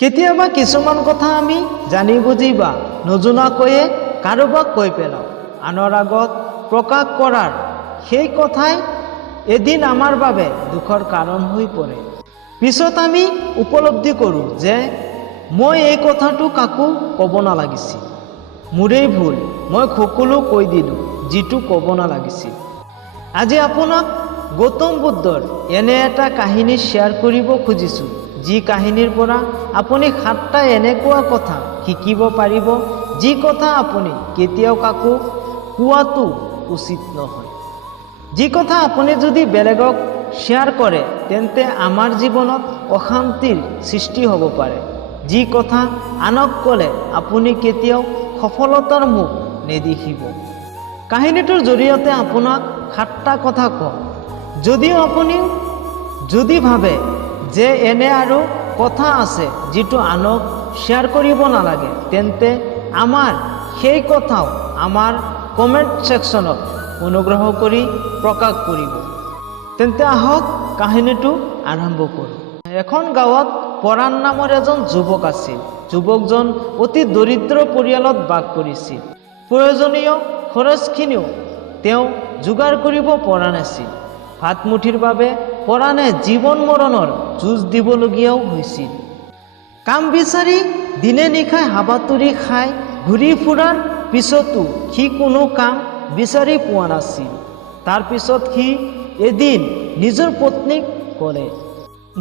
কেতিয়াবা কিছুমান কথা আমি জানি বুজি বা নজনাকৈয়ে কাৰোবাক কৈ পেলাওঁ। আনৰ আগত প্ৰকাশ কৰাৰ সেই কথাই এদিন আমাৰ বাবে দুখৰ কাৰণ হৈ পৰে। পিছত আমি উপলব্ধি কৰোঁ যে মই এই কথাটো কাকো ক'ব নালাগিছিল, মোৰেই ভুল, মই সকলো কৈ দিলোঁ যিটো ক'ব নালাগিছিল। আজি আপোনাক গৌতম বুদ্ধৰ এনে এটা কাহিনী শ্বেয়াৰ কৰিব খুজিছোঁ, যি কাহিনীৰ পৰা আপুনি 7টা এনেকুৱা কথা শিকিব পাৰিব যি কথা আপুনি কেতিয়াও কাকো কোৱাটো উচিত নহয়। যি কথা আপুনি যদি বেলেগক শ্বেয়াৰ কৰে তেন্তে আমাৰ জীৱনত অশান্তিৰ সৃষ্টি হ'ব পাৰে। যি কথা আনক ক'লে আপুনি কেতিয়াও সফলতাৰ মুখ নেদেখিব। কাহিনীটোৰ জৰিয়তে আপোনাক 7টা কথা কওঁ। যদিও আপুনি যদি ভাবে যে এনে আৰু কথা আছে যিটো আনক শ্বেয়াৰ কৰিব নালাগে, তেন্তে আমাৰ সেই কথাও আমাৰ কমেণ্ট ছেকশ্যনত অনুগ্ৰহ কৰি প্ৰকাশ কৰিব। তেন্তে আহক কাহিনীটো আৰম্ভ কৰোঁ। এখন গাঁৱত পৰাণ নামৰ এজন যুৱক আছিল। যুৱকজন অতি দৰিদ্ৰ পৰিয়ালত বাস কৰিছিল। প্ৰয়োজনীয় খৰচখিনিও তেওঁ যোগাৰ কৰিব পৰা নাছিল। ভাত মুঠিৰ বাবে পৰাণে জীৱন মৰণৰ যুঁজ দিবলগীয়াও হৈছিল। কাম বিচাৰি দিনে নিশাই হাবাথুৰি খাই ঘূৰি ফুৰাৰ পিছতো সি কোনো কাম বিচাৰি পোৱা নাছিল। তাৰপিছত সি এদিন নিজৰ পত্নীক ক'লে,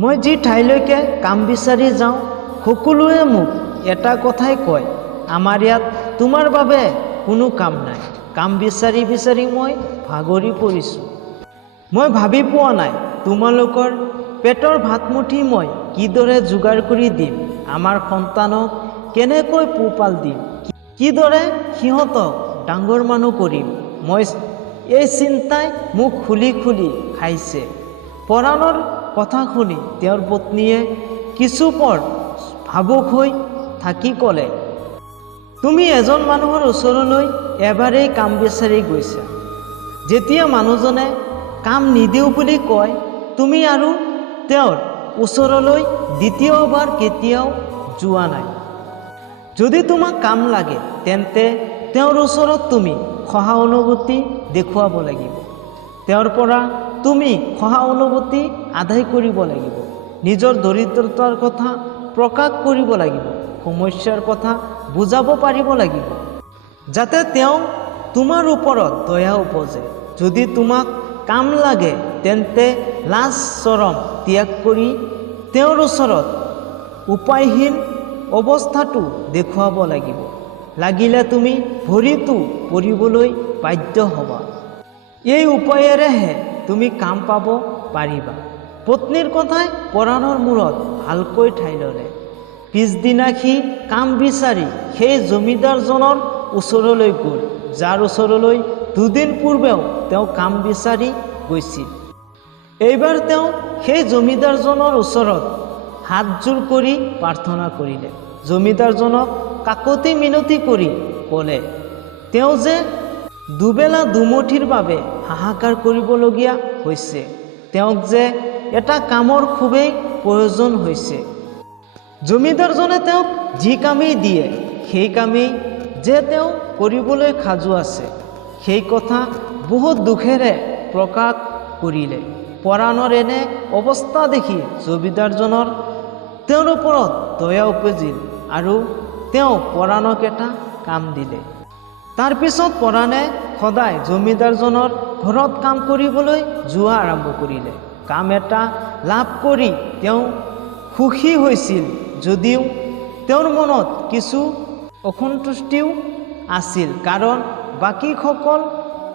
মই যি ঠাইলৈকে কাম বিচাৰি যাওঁ সকলোৱে মোক এটা কথাই কয়, আমাৰ ইয়াত তোমাৰ বাবে কোনো কাম নাই। কাম বিচাৰি বিচাৰি মই ভাগৰি পৰিছোঁ। মই ভাবি পোৱা নাই তোমালোকৰ পেটৰ ভাতমুঠি মই কিদৰে যোগাৰ কৰি দিম, আমাৰ সন্তানক কেনেকৈ পোহপাল দিম, কিদৰে সিহঁতক ডাঙৰ মানুহ কৰিম, মই এই চিন্তাই মোক খুলি খুলি খাইছে। পৰাণৰ কথা শুনি তেওঁৰ পত্নীয়ে কিছুপৰ ভাবুক হৈ থাকি ক'লে, তুমি এজন মানুহৰ ওচৰলৈ এবাৰেই কাম বিচাৰি গৈছা। যেতিয়া মানুহজনে কাম নিদিওঁ বুলি কয়, তুমি আৰু তেওঁৰ ওচৰলৈ দ্বিতীয়বাৰ কেতিয়াও যোৱা নাই। যদি তোমাক কাম লাগে তেন্তে তেওঁৰ ওচৰত তুমি সহানুভূতি দেখুৱাব লাগিব। তেওঁৰ পৰা তুমি সহানুভূতি আদায় কৰিব লাগিব। নিজৰ দৰিদ্ৰতাৰ কথা প্ৰকাশ কৰিব লাগিব। সমস্যাৰ কথা বুজাব পাৰিব লাগিব, যাতে তেওঁ তোমাৰ ওপৰত দয়া উপজে। যদি তোমাক কাম লাগে তেন্তে লাজ চৰম ত্যাগ কৰি তেওঁৰ ওচৰত উপায়হীন অৱস্থাটো দেখুৱাব লাগিব। লাগিলে তুমি ভৰিতো পৰিবলৈ বাধ্য হ'বা। এই উপায়েৰেহে তুমি কাম পাব পাৰিবা। পত্নীৰ কথাই পৰাণৰ মূৰত ভালকৈ ঠাই ল'লে। পিছদিনা সি কাম বিচাৰি সেই জমিদাৰজনৰ ওচৰলৈ গ'ল, যাৰ ওচৰলৈ দুদিন পূৰ্বেও তেওঁ কাম বিচাৰি গৈছিল। এইবাৰ তেওঁ সেই জমিদাৰজনৰ ওচৰত হাতযোৰ কৰি প্ৰাৰ্থনা কৰিলে। জমিদাৰজনক কাকতি মিনতি কৰি ক'লে, তেওঁ যে দুবেলা দুমুঠিৰ বাবে হাহাকাৰ কৰিবলগীয়া হৈছে, তেওঁক যে এটা কামৰ খুবেই প্ৰয়োজন হৈছে। জমিদাৰজনে তেওঁক যি কামেই দিয়ে সেই কামেই যে তেওঁ কৰিবলৈ সাজু আছে, সেই কথা বহুত দুখেৰে প্ৰকাশ কৰিলে। পৰাণৰ এনে অৱস্থা দেখি জমিদাৰজনৰ তেওঁৰ ওপৰত দয়া উপজিল আৰু তেওঁ পৰাণক এটা কাম দিলে। তাৰপিছত পৰাণে সদায় জমিদাৰজনৰ ঘৰত কাম কৰিবলৈ যোৱা আৰম্ভ কৰিলে। কাম এটা লাভ কৰি তেওঁ সুখী হৈছিল, যদিও তেওঁৰ মনত কিছু অসন্তুষ্টিও আছিল, কাৰণ বাকীসকল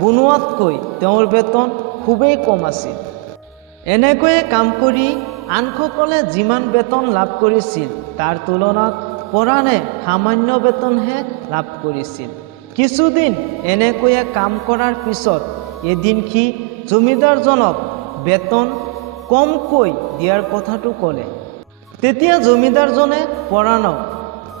বনোৱাতকৈ তেওঁৰ বেতন খুবেই কম আছিল। এনেকৈয়ে কাম কৰি আনসকলে যিমান বেতন লাভ কৰিছিল তাৰ তুলনাত পৰাণে সামান্য বেতনহে লাভ কৰিছিল। কিছুদিন এনেকৈয়ে কাম কৰাৰ পিছত এদিন সি জমিদাৰজনক বেতন কমকৈ দিয়াৰ কথাটো ক'লে। তেতিয়া জমিদাৰজনে পৰাণক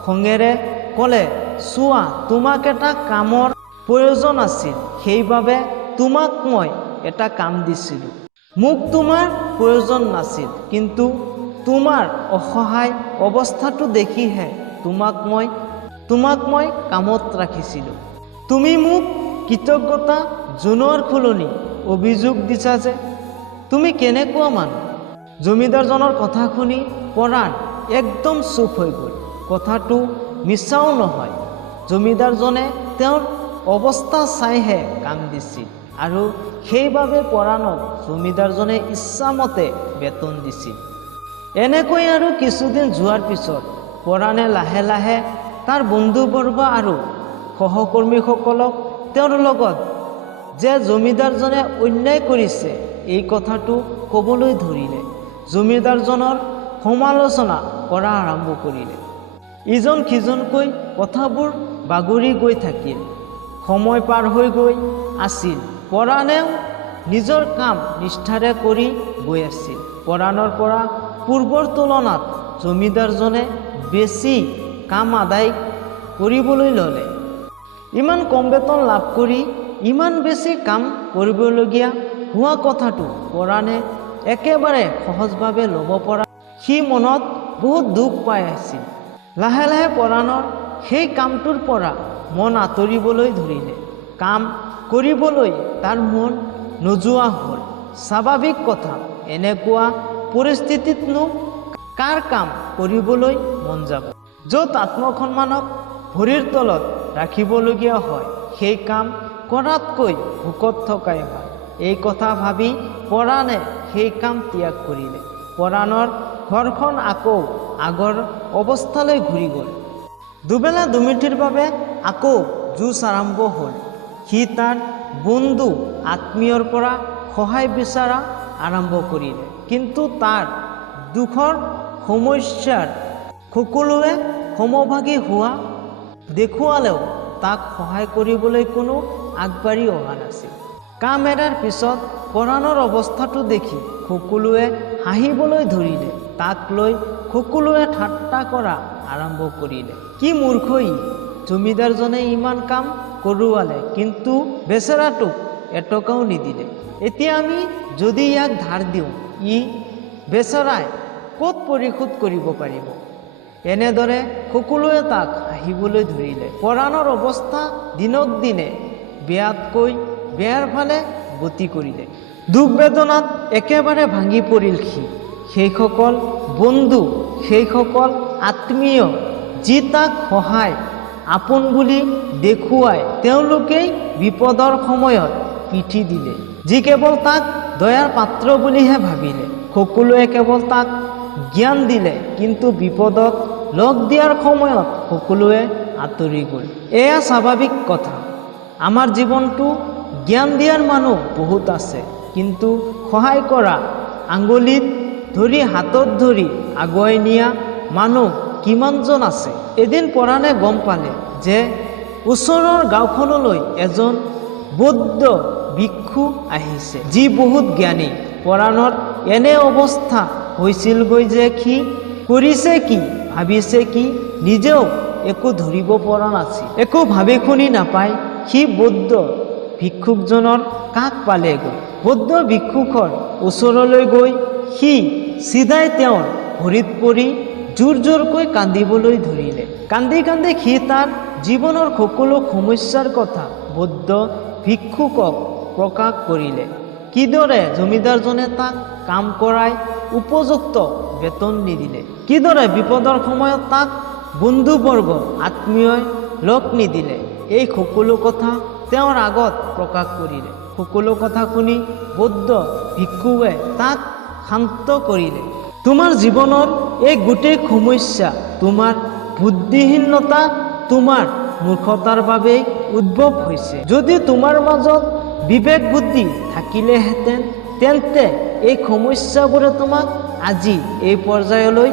খঙেৰে ক'লে, চোৱা, তোমাক এটা কামৰ প্ৰয়োজন আছিল, সেইবাবে তোমাক মই এটা কাম দিছিলোঁ। মোক তোমাৰ প্ৰয়োজন নাছিল, কিন্তু তোমাৰ অসহায় অৱস্থাটো দেখিহে তোমাক মই কামত ৰাখিছিলোঁ। তুমি মোক কৃতজ্ঞতা জনোৱাৰ সলনি অভিযোগ দিছা যে তুমি কেনেকুৱা মানুহ। জমিদাৰজনৰ কথা শুনি পৰাণ একদম চুপ হৈ গ'ল। কথাটো মিছাও নহয়। জমিদাৰজনে তেওঁৰ অৱস্থা চাইহে কাম দিছিল আৰু সেইবাবে পৰাণক জমিদাৰজনে ইচ্ছামতে বেতন দিছিল। এনেকৈ আৰু কিছুদিন যোৱাৰ পিছত পৰাণে লাহে লাহে তাৰ বন্ধুবৰ্গ আৰু সহকৰ্মীসকলক তেওঁৰ লগত যে জমিদাৰজনে অন্যায় কৰিছে এই কথাটো ক'বলৈ ধৰিলে। জমিদাৰজনৰ সমালোচনা কৰা আৰম্ভ কৰিলে। ইজন সিজনকৈ কথাবোৰ বাগৰি গৈ থাকিল। সময় পাৰ হৈ গৈ আছিল। পৰাণেও নিজৰ কাম নিষ্ঠাৰে কৰি গৈ আছিল। পৰাণৰ পৰা পূৰ্বৰ তুলনাত জমিদাৰজনে বেছি কাম আদায় কৰিবলৈ ল'লে। ইমান কম বেতন লাভ কৰি ইমান বেছি কাম কৰিবলগীয়া হোৱা কথাটো পৰাণে একেবাৰে সহজভাৱে ল'ব পৰা সি মনত বহুত দুখ পাই আছিল। লাহে লাহে পৰাণৰ সেই কামটোৰ পৰা মন আঁতৰিবলৈ ধৰিলে। কাম কৰিবলৈ তাৰ মন নোযোৱা হ'ল। স্বাভাৱিক কথা, এনেকুৱা পৰিস্থিতিতনো কাৰ কাম কৰিবলৈ মন যাব। য'ত আত্মসন্মানক ভৰিৰ তলত ৰাখিবলগীয়া হয় সেই কাম কৰাতকৈ ভোকত থকাই ভাল। এই কথা ভাবি পৰাণে সেই কাম ত্যাগ কৰিলে। পৰাণৰ ঘৰখন আকৌ আগৰ অৱস্থালৈ ঘূৰি গ'ল। দুবেলা দুমুঠিৰ বাবে আকৌ যুঁজ আৰম্ভ হ'ল। সি তাৰ বন্ধু আত্মীয়ৰ পৰা সহায় বিচৰা আৰম্ভ কৰিলে। কিন্তু তাৰ দুখৰ সমস্যাৰ সকলোৱে সমভাগী হোৱা দেখুৱালেও তাক সহায় কৰিবলৈ কোনো আগবাঢ়ি অহা নাছিল। কাম এৰাৰ পিছত পৰাণৰ অৱস্থাটো দেখি সকলোৱে হাঁহিবলৈ ধৰিলে। তাক লৈ সকলোৱে ঠাট্টা কৰা আৰম্ভ কৰিলে। কি মূৰ্খ ই, জমিদাৰজনে ইমান কাম কৰোৱালে কিন্তু বেচেৰাটোক এটকাও নিদিলে। এতিয়া আমি যদি ইয়াক ধাৰ দিওঁ ই বেচেৰাই ক'ত পৰিশোধ কৰিব পাৰিব। এনেদৰে সকলোৱে তাক হাঁহিবলৈ ধৰিলে। পৰাণৰ অৱস্থা দিনক দিনে বেয়াতকৈ বেয়াৰ ফালে গতি কৰিলে। দুখ বেদনাত একেবাৰে ভাঙি পৰিল সি। সেইসকল বন্ধু, সেইসকল আত্মীয় যি তাক সহায় আপোন বুলি দেখুৱাই তেওঁলোকেই বিপদৰ সময়ত পিঠি দিলে। যি কেৱল তাক দয়াৰ পাত্ৰ বুলিহে ভাবিলে। সকলোৱে কেৱল তাক জ্ঞান দিলে কিন্তু বিপদত লগ দিয়াৰ সময়ত সকলোৱে আঁতৰি গ'ল। এয়া স্বাভাৱিক কথা। আমাৰ জীৱনটো জ্ঞান দিয়াৰ মানুহ বহুত আছে কিন্তু সহায় কৰা, আঙুলিত ধৰি হাতত ধৰি আগুৱাই নিয়া মানুহ কিমানজন আছে। এদিন পৰাণে গম পালে যে ওচৰৰ গাঁওখনলৈ এজন বৌদ্ধ ভিক্ষু আহিছে যি বহুত জ্ঞানী। পৰাণৰ এনে অৱস্থা হৈছিলগৈ যে সি কৰিছে কি, ভাবিছে কি নিজেও একো ধৰিব পৰা নাছিল। একো ভাবি শুনি নাপায় সি বৌদ্ধ ভিক্ষুকজনৰ কাষ পালেগৈ। বৌদ্ধ ভিক্ষুকৰ ওচৰলৈ গৈ সি চিধাই তেওঁৰ ভৰিত পৰি জোৰ জোৰকৈ কান্দিবলৈ ধৰিলে। কান্দি কান্দি সি তাৰ জীৱনৰ সকলো সমস্যাৰ কথা বৌদ্ধ ভিক্ষুকক প্ৰকাশ কৰিলে। কিদৰে জমিদাৰজনে তাক কাম কৰাই উপযুক্ত বেতন নিদিলে, কিদৰে বিপদৰ সময়ত তাক বন্ধুবৰ্গ আত্মীয়ই লগ নিদিলে, এই সকলো কথা তেওঁৰ আগত প্ৰকাশ কৰিলে। সকলো কথা শুনি বৌদ্ধ ভিক্ষুৱে তাক শান্ত কৰিলে। তোমাৰ জীৱনৰ এই গোটেই সমস্যা তোমাৰ বুদ্ধিহীনতা, তোমাৰ মূৰ্খতাৰ বাবেই উদ্ভৱ হৈছে। যদি তোমাৰ মাজত বিবেক বুদ্ধি থাকিলেহেঁতেন তেন্তে এই সমস্যাবোৰে তোমাক আজি এই পৰ্যায়লৈ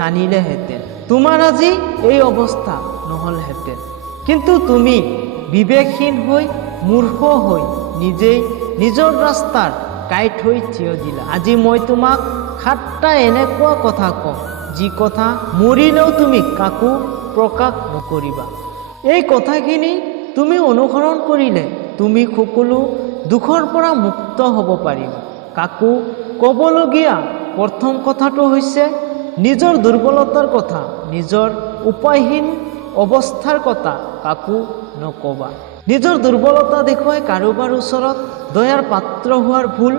নানিলেহেঁতেন, তোমাৰ আজি এই অৱস্থা নহ'লহেঁতেন। কিন্তু তুমি বিবেকহীন হৈ, মূৰ্খ হৈ নিজেই নিজৰ ৰাস্তাৰ কাইট হৈ থিয় দিলা। আজি মই তোমাক 7টা এনেকুৱা কথা কম যি কথা মৰিলেও তুমি কাকো প্ৰকাশ নকৰিবা। এই কথাখিনি তুমি অনুসৰণ কৰিলে তুমি সকলো দুখৰ পৰা মুক্ত হ'ব পাৰিবা। কাকো ক'বলগীয়া প্ৰথম কথাটো হৈছে নিজৰ দুৰ্বলতাৰ কথা, নিজৰ উপায়হীন অৱস্থাৰ কথা কাকো নকবা। নিজৰ দুৰ্বলতা দেখুৱাই কাৰোবাৰ ওচৰত দয়াৰ পাত্ৰ হোৱাৰ ভুল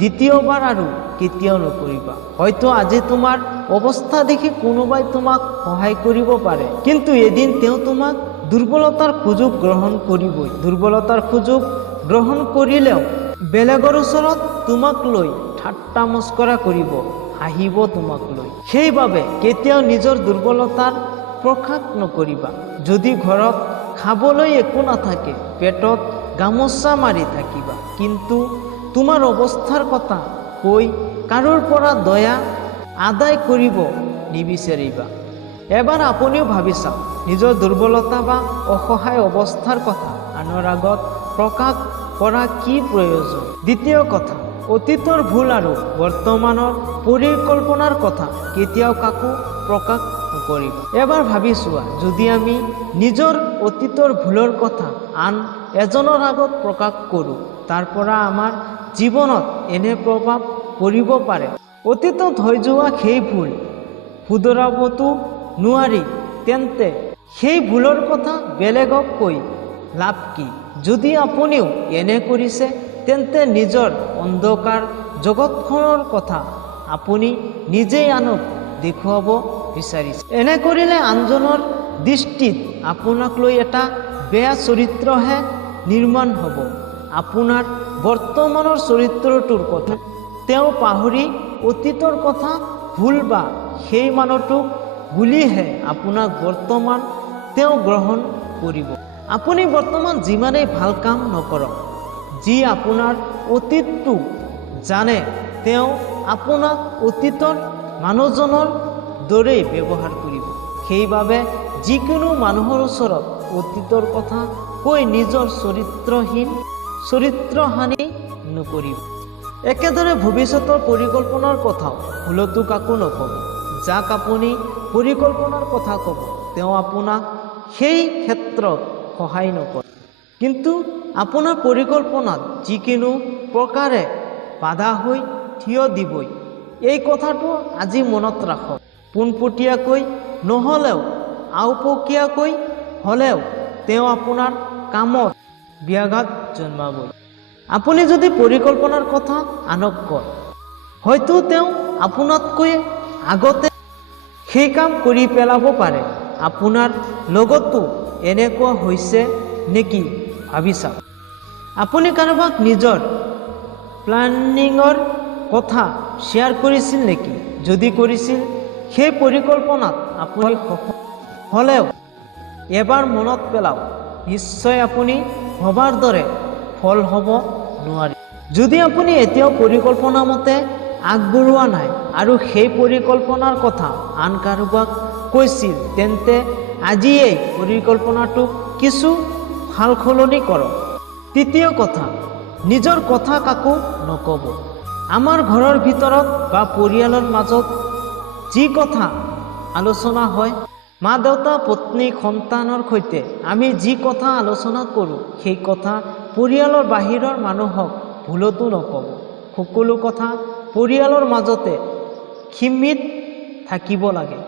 দ্বিতীয়বাৰ আৰু কেতিয়াও নকৰিবা। হয়তো আজি তোমাৰ অৱস্থা দেখি কোনোবাই তোমাক সহায় কৰিব পাৰে, কিন্তু এদিন তেওঁ তোমাক দুৰ্বলতাৰ সুযোগ গ্ৰহণ কৰিবই। দুৰ্বলতাৰ সুযোগ গ্ৰহণ কৰিলেও বেলেগৰ ওচৰত তোমাক লৈ ঠাট্টা মস্কৰা কৰিব, হাঁহিব তোমাক লৈ। সেইবাবে কেতিয়াও নিজৰ দুৰ্বলতাৰ প্ৰকাশ নকৰিবা। যদি ঘৰত খাবলৈ একো নাথাকে, পেটত গামোচা মাৰি থাকিবা, কিন্তু তোমাৰ অৱস্থাৰ কথা কৈ কাৰোৰ পৰা দয়া আদায় কৰিব নিবিচাৰিবা। এবাৰ আপুনিও ভাবি চাওক, নিজৰ দুৰ্বলতা বা অসহায় অৱস্থাৰ কথা আনৰ আগত প্ৰকাশ কৰা কি প্ৰয়োজন। দ্বিতীয় কথা, অতীতৰ ভুল আৰু বৰ্তমানৰ পৰিকল্পনাৰ কথা কেতিয়াও কাকো প্ৰকাশ নকৰিবা। এবাৰ ভাবি চোৱা, যদি আমি নিজৰ অতীতৰ ভুলৰ কথা আন এজনৰ আগত প্ৰকাশ কৰোঁ, তাৰ পৰা আমাৰ জীৱনত এনে প্ৰভাৱ পৰিব পাৰে। অতীতত হৈ যোৱা সেই ভুল শুধৰাবতো নোৱাৰি, তেন্তে সেই ভুলৰ কথা বেলেগক কৈ লাভ কি? যদি আপুনিও এনে কৰিছে, তেন্তে নিজৰ অন্ধকাৰ জগতখনৰ কথা আপুনি নিজেই আনক দেখুৱাব বিচাৰিছে। এনে কৰিলে আনজনৰ দৃষ্টিত আপোনাক লৈ এটা বেয়া চৰিত্ৰহে নিৰ্মাণ হ'ব। আপোনাৰ বৰ্তমানৰ চৰিত্ৰটোৰ কথা তেওঁ পাহৰি অতীতৰ কথা ভুল বা সেই মানুহটোক বুলিহে আপোনাক বৰ্তমান তেওঁ গ্ৰহণ কৰিব। আপুনি বৰ্তমান যিমানেই ভাল কাম নকৰক, যি আপোনাৰ অতীতটো জানে, তেওঁ আপোনাক অতীতৰ মানুহজনৰ দৰেই ব্যৱহাৰ কৰিব। সেইবাবে যিকোনো মানুহৰ ওচৰত অতীতৰ কথা কৈ নিজৰ চৰিত্ৰহানি নকৰিব। একেদৰে ভৱিষ্যতৰ পৰিকল্পনাৰ কথাও ভুলতো কাকো নক'ব। যাক আপুনি পৰিকল্পনাৰ কথা ক'ব, তেওঁ আপোনাক সেই ক্ষেত্ৰত সহায় নকৰে, কিন্তু আপোনাৰ পৰিকল্পনাত যিকোনো প্ৰকাৰে বাধা হৈ থিয় দিবই। এই কথাটো আজি মনত ৰাখক। পোনপটীয়াকৈ নহ'লেও আওপকীয়াকৈ হ'লেও তেওঁ আপোনাৰ কামত ব্যাঘাত জন্মাবই। আপুনি যদি পৰিকল্পনাৰ কথা আনক কয়, হয়তো তেওঁ আপোনাতকৈ আগতে সেই কাম কৰি পেলাব পাৰে। আপোনাৰ লগতো এনেকুৱা হৈছে নেকি ভাবি চাওক। আপুনি কাৰোবাক নিজৰ প্লেনিঙৰ কথা শ্বেয়াৰ কৰিছিল নেকি? যদি কৰিছিল, সেই পৰিকল্পনাত আপুনি সফল হ'লেও এবাৰ মনত পেলাওক, নিশ্চয় আপুনি ভবাৰ দৰে ফল হ'ব নোৱাৰে। যদি আপুনি এতিয়াও পৰিকল্পনা মতে আগবঢ়োৱা নাই আৰু সেই পৰিকল্পনাৰ কথা আন কাৰোবাক কৈছিল, তেন্তে আজিয়েই পৰিকল্পনাটোক কিছু সাল সলনি কৰক। তৃতীয় কথা, নিজৰ কথা কাকো নক'ব। আমাৰ ঘৰৰ ভিতৰত বা পৰিয়ালৰ মাজত যি কথা আলোচনা হয়, মা দেউতা পত্নী সন্তানৰ সৈতে আমি যি কথা আলোচনা কৰোঁ, সেই কথা পৰিয়ালৰ বাহিৰৰ মানুহক ভুলতো নক'ব। সকলো কথা পৰিয়ালৰ মাজতে সীমিত থাকিব লাগে।